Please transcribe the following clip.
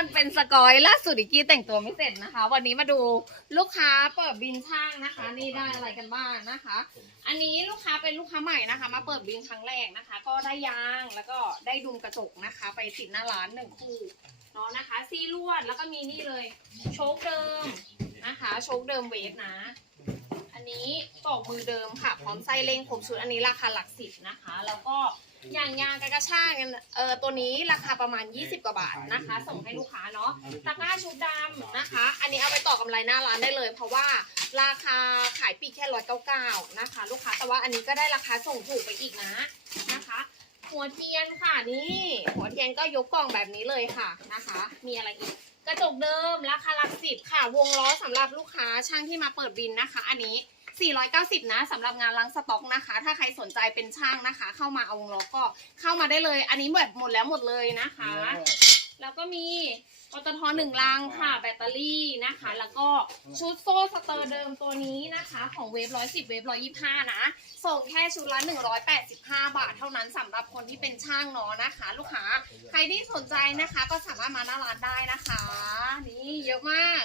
ันเป็นสกอยล่าสุดอีกกี้แต่งตัวไม่เสร็จนะคะ วันนี้มาดูลูกค้าเปิดบินช่างนะคะ นี่ได้อะไรกันบ้างนะคะ อันนี้ลูกค้าเป็นลูกค้าใหม่นะคะ มาเปิดบินครั้งแรกนะคะ ก็ได้ยางแล้วก็ได้ดุมกระจกนะคะ ไปติดหน้าร้านหนึ่งคู่เนาะนะคะ ซีลวดแล้วก็มีนี่เลย โชคเดิมนะคะ โชคเดิมเวฟนะ อันนี้ปอกมือเดิมค่ะพร้อมไส้เล้งครบชุดอันนี้ราคาหลักสิบนะคะ แล้วก็อย่างยางกระกระชากเนี่ยเออตัวนี้ราคาประมาณ 20 กว่าบาทนะคะ ส่งให้ลูกค้าเนาะตะกร้าชุดดำนะคะ อันนี้เอาไปต่อกำไรหน้าร้านได้เลย เพราะว่าราคาขายปีกแค่ร้อยเก้าเก้านะคะ ลูกค้าแต่ว่าอันนี้ก็ได้ราคาส่งถูกไปอีกนะนะคะ หัวเทียนค่ะนี่หัวเทียนก็ยกกล่องแบบนี้เลยค่ะนะคะ มีอะไรอีกกระจกเดิมราคาหลักสิบค่ะ วงล้อสำหรับลูกค้าช่างที่มาเปิดบินนะคะ อันนี้ 490 นะสำหรับงานล้างสต็อกนะคะ ถ้าใครสนใจเป็นช่างนะคะ เข้ามาเอาวงล้อก็เข้ามาได้เลย อันนี้แบบหมดแล้วหมดเลยนะคะ แล้วก็มีปตทหนึ่งลังค่ะ แบตเตอรี่นะคะ แล้วก็ชุดโซ่สเตอร์เดิมตัวนี้นะคะ ของเวฟร้อยสิบเวฟร้อยยี่ห้านะ ส่งแค่ชุดละหนึ่งร้อยแปดสิบห้าบาทเท่านั้นสำหรับคนที่เป็นช่างเนาะนะคะ ลูกค้าใครที่สนใจนะคะก็สามารถมาหน้าร้านได้นะคะ นี่เยอะมาก